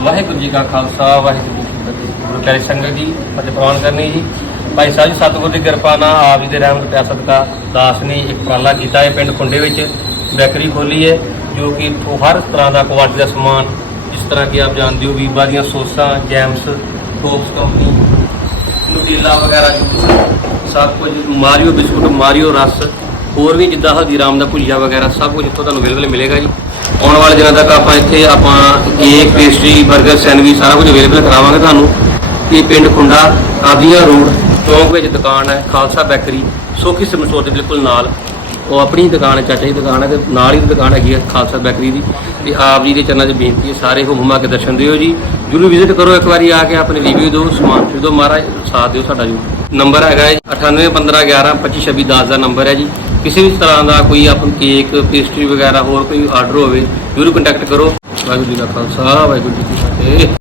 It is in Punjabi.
ਵਾਹਿਗੁਰੂ ਜੀ ਕਾ ਖਾਲਸਾ, ਵਾਹਿਗੁਰੂ ਜੀ ਕੀ ਫਤਿਹ। ਗੁਰੂ ਪਿਆਰੀ ਸੰਗਤ ਜੀ, ਫਤਿਹ ਪ੍ਰਵਾਨ ਕਰਨੀ ਜੀ। ਭਾਈ ਸਾਹਿਬ ਜੀ, ਸਤਿਗੁਰ ਦੀ ਕਿਰਪਾ ਨਾਲ ਆਪ ਜੀ ਦੇ ਰਹਿਮਤ ਪਿਆਰ ਸਦਕਾ ਦਾਸ ਨੇ ਇੱਕ ਉਪਰਾਲਾ ਕੀਤਾ ਹੈ ਪਿੰਡ ਕੁੰਡੇ ਵਿੱਚ। ਬੈਕਰੀ ਖੋਲੀ ਹੈ, ਜੋ ਕਿ ਇੱਥੋਂ ਹਰ ਤਰ੍ਹਾਂ ਦਾ ਕੁਆਲਿਟੀ ਦਾ ਸਮਾਨ, ਜਿਸ ਤਰ੍ਹਾਂ ਕਿ ਆਪ ਜਾਣਦੇ ਹੋ ਵੀਬਾ ਦੀਆਂ ਸੋਸਾਂ, ਜੈਮਸ, ਟੋਪਸ ਕੰਪਨੀ ਨੂਟੀਲਾ ਵਗੈਰਾ ਸਭ ਕੁਝ ਮਾਰੀਓ ਬਿਸਕੁਟ, ਮਾਰੀਓ ਰਸ, ਹੋਰ ਵੀ ਜਿੱਦਾਂ ਹਲਦੀਰਾਮ ਦਾ ਭੁਜੀਆ ਵਗੈਰਾ, ਸਭ ਕੁਝ ਇੱਥੋਂ ਤੁਹਾਨੂੰ ਅਵੇਲੇਬਲ ਮਿਲੇਗਾ ਜੀ। ਆਉਣ ਵਾਲੇ ਦਿਨਾਂ ਤੱਕ ਆਪਾਂ ਇੱਥੇ ਆਪਾਂ ਕੇਕ, ਪੇਸਟਰੀ 버ਗਰ ਸੈਂਡਵਿਚ ਸਾਰਾ ਕੁਝ ਅਵੇਲੇਬਲ ਕਰਾਵਾਂਗੇ ਤੁਹਾਨੂੰ। ਇਹ ਪਿੰਡ ਖੁੰਡਾ ਕਾਦੀਆਂ ਰੋਡ, ਚੌਂਕ ਵਿੱਚ ਦੁਕਾਨ ਹੈ, ਖਾਲਸਾ ਬੈਕਰੀ, ਸੋਖੀ ਸਿਮ ਦੇ ਬਿਲਕੁਲ ਨਾਲ। ਉਹ ਆਪਣੀ ਦੁਕਾਨ ਹੈ, ਚਾਚਾ ਦੀ ਦੁਕਾਨ ਹੈ ਤੇ ਨਾਲ ਹੀ ਦੁਕਾਨ ਹੈਗੀ ਹੈ, ਖਾਲਸਾ ਬੈਕਰੀ ਦੀ। ਤੇ ਆਪ ਜੀ ਦੇ ਚਰਨਾਂ 'ਚ ਬੇਨਤੀ ਹੈ, ਸਾਰੇ ਹੁਮ ਹੁਮਾ ਕੇ ਦਰਸ਼ਨ ਦਿਓ ਜੀ। ਜਰੂਰ ਵਿਜ਼ਿਟ ਕਰੋ ਇੱਕ ਵਾਰੀ ਆ ਕੇ, ਆਪਣੇ ਰਿਵਿਊ ਦਿਓ, ਸਮਾਨ ਖਰੀਦੋ, ਮਹਾਰਾਜ ਸਾਥ ਦਿਓ ਸਾਡਾ ਜੀ ਨੰਬਰ ਹੈਗਾ ਹੈ 9815112526 ਦਾ ਨੰਬਰ ਹੈ ਜੀ। ਕਿਸੇ ਵੀ ਤਰ੍ਹਾਂ ਦਾ ਕੋਈ ਆਪਨ ਕੇਕ, ਪੇਸਟਰੀ ਵਗੈਰਾ ਹੋਰ ਕੋਈ ਆਰਡਰ ਹੋਵੇ, ਜਰੂਰ ਕੰਟੈਕਟ ਕਰੋ। ਵਾਹਿਗੁਰੂ ਜੀ ਦਾ ਖਾਲਸਾ, ਵਾਹਿਗੁਰੂ ਜੀ ਕੀ ਫਤਿਹ।